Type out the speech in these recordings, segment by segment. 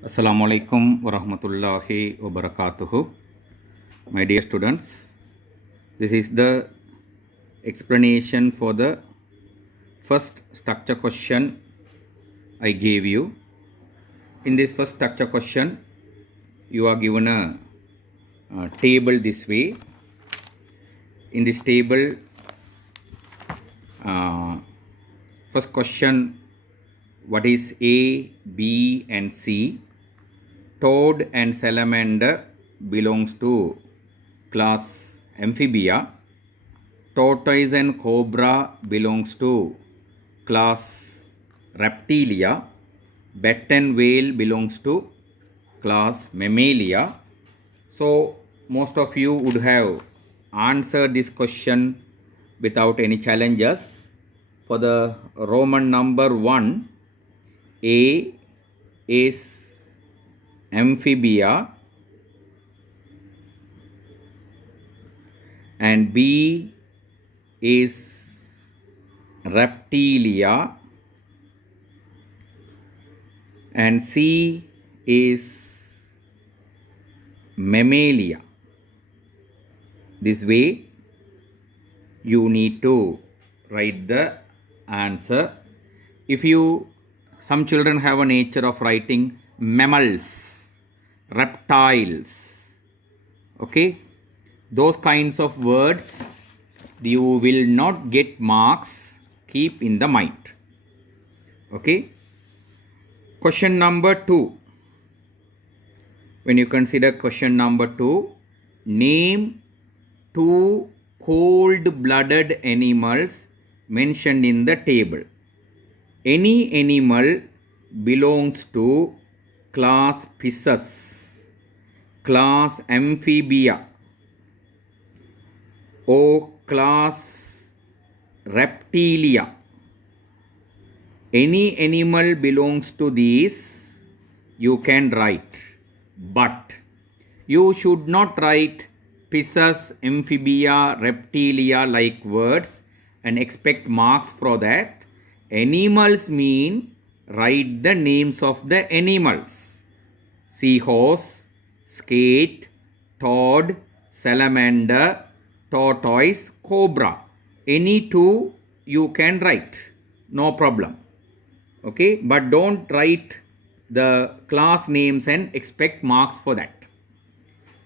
Assalamu alaikum wa rahmatullahi wa barakatuhu. My dear students, this is the explanation for the first structure question I gave you. In this first structure question, you are given a table this way. In this table, first question, what is A, B and C? Toad and salamander belongs to class Amphibia. Tortoise and cobra belongs to class Reptilia. Bat and whale belongs to class Mammalia. So most of you would have answered this question without any challenges. For the Roman number 1, A is Amphibia and B is Reptilia and C is Mammalia. This way you need to write the answer. If some children have a nature of writing mammals, reptiles, okay, those kinds of words you will not get marks. Keep in the mind. Okay. Question number 2. When you consider question number 2, name 2 cold-blooded animals mentioned in the table. Any animal belongs to class Pisces, class Amphibia, or class Reptilia. Any animal belongs to these, you can write. But you should not write Pisces, Amphibia, Reptilia like words and expect marks for that. Animals mean write the names of the animals. Seahorse, skate, toad, salamander, tortoise, cobra. Any 2 you can write. No problem. Okay, but don't write the class names and expect marks for that.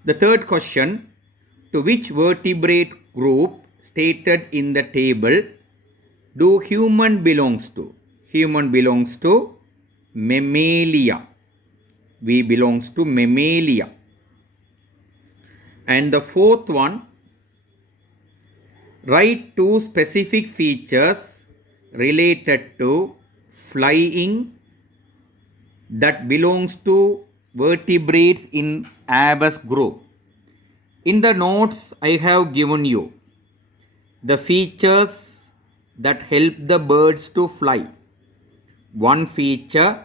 The third question, to which vertebrate group stated in the table do human belongs to? Human belongs to Mammalia. We belongs to Mammalia. And the fourth one, write 2 specific features related to flying that belongs to vertebrates in Aves group. In the notes I have given you the features that help the birds to fly. One feature,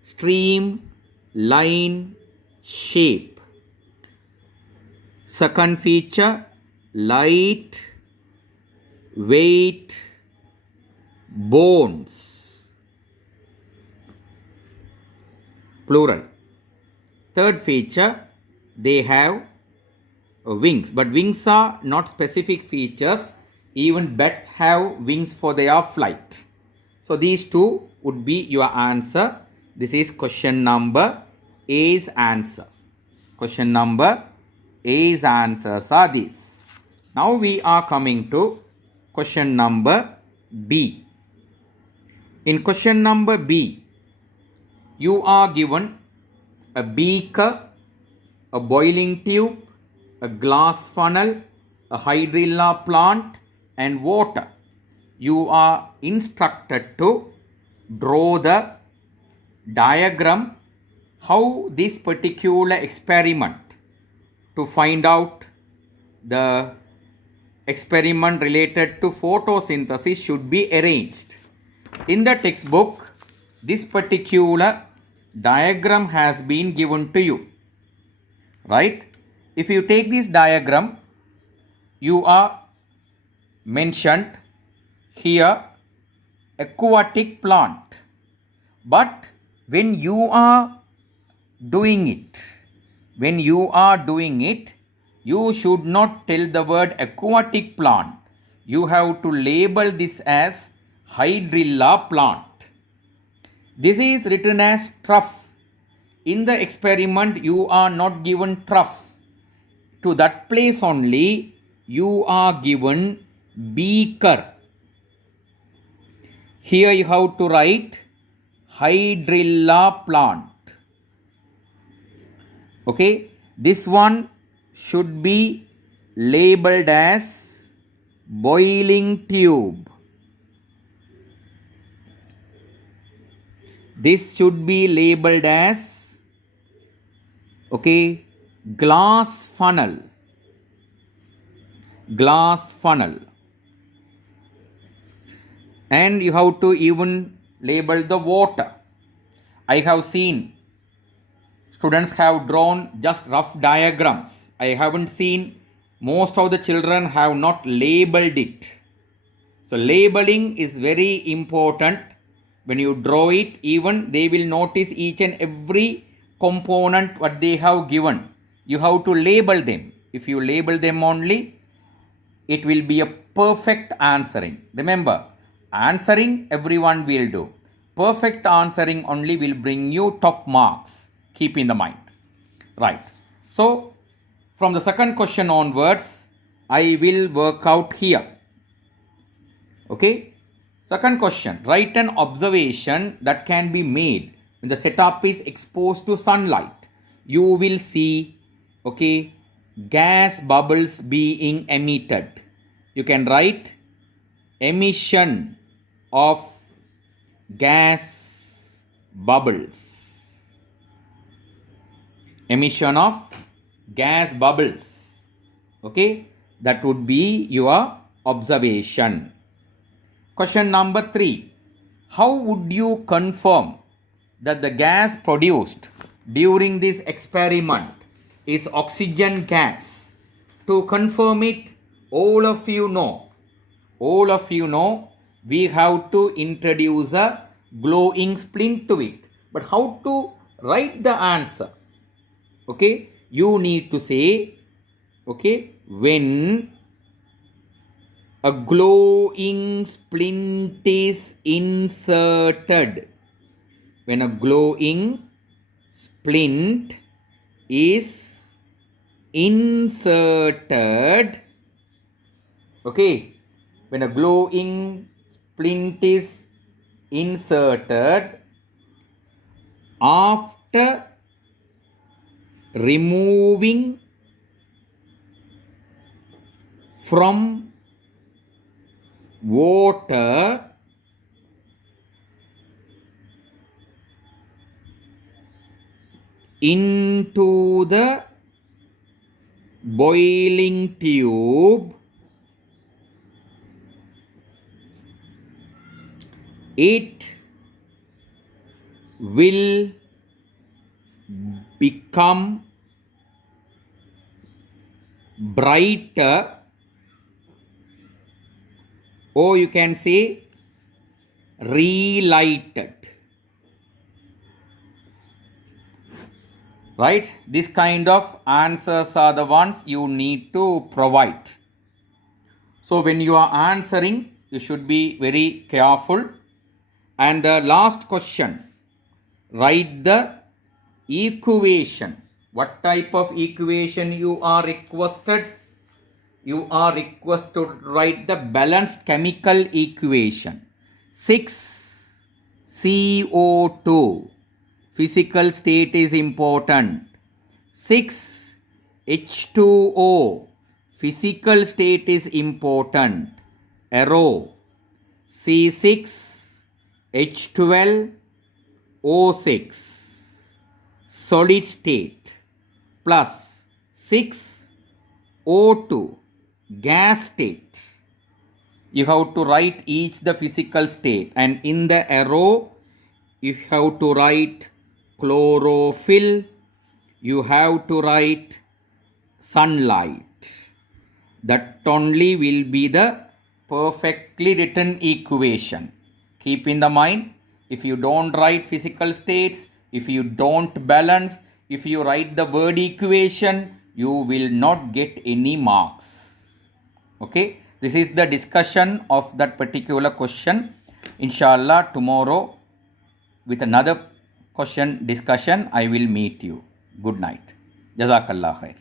stream, line, shape. Second feature, light, weight, bones. Plural. Third feature, they have wings. But wings are not specific features. Even bats have wings for their flight. So these 2 would be your answer. This is question number A's answer. Question number A's answers are these. Now we are coming to question number B. In question number B, you are given a beaker, a boiling tube, a glass funnel, a hydrilla plant and water. You are instructed to draw the diagram how this particular experiment to find out the experiment related to photosynthesis should be arranged. In the textbook, this particular diagram has been given to you, right? If you take this diagram, you are mentioned here aquatic plant. But when you are doing it. When you are doing it, you should not tell the word aquatic plant. You have to label this as hydrilla plant. This is written as trough. In the experiment, you are not given trough. To that place only, you are given beaker. Here you have to write hydrilla plant. Okay, this one should be labeled as boiling tube. This should be labeled as, okay, glass funnel. Glass funnel. And you have to even label the water. I have seen students have drawn just rough diagrams. I haven't seen most of the children have not labeled it. So labeling is very important. When you draw it, even they will notice each and every component what they have given. You have to label them. If you label them only, it will be a perfect answering. Remember, answering everyone will do. Perfect answering only will bring you top marks. Keep in the mind. Right. So, from the second question onwards, I will work out here. Okay. Second question. Write an observation that can be made when the setup is exposed to sunlight. You will see, okay, gas bubbles being emitted. You can write emission of gas bubbles. Emission of gas bubbles. Okay, that would be your observation. Question number 3. How would you confirm that the gas produced during this experiment is oxygen gas? To confirm it, all of you know, we have to introduce a glowing splint to it. But how to write the answer? Okay, you need to say, okay, when a glowing splint is inserted. When a glowing splint is inserted. Okay, when a glowing splint is inserted after removing from water into the boiling tube, it will become brighter, or you can say relighted. Right? This kind of answers are the ones you need to provide. So when you are answering, you should be very careful. And the last question, write the equation. What type of equation you are requested? You are requested to write the balanced chemical equation. 6CO2. Physical state is important. 6H2O. Physical state is important. Arrow. C6H12O6. Solid state. Plus 6O2. Gas state. You have to write each the physical state, and in the arrow you have to write chlorophyll, you have to write sunlight. That only will be the perfectly written equation. Keep in the mind, if you don't write physical states, if you don't balance, if you write the word equation, you will not get any marks. Okay, this is the discussion of that particular question. Inshallah, tomorrow with another question discussion, I will meet you. Good night. Jazakallah khair.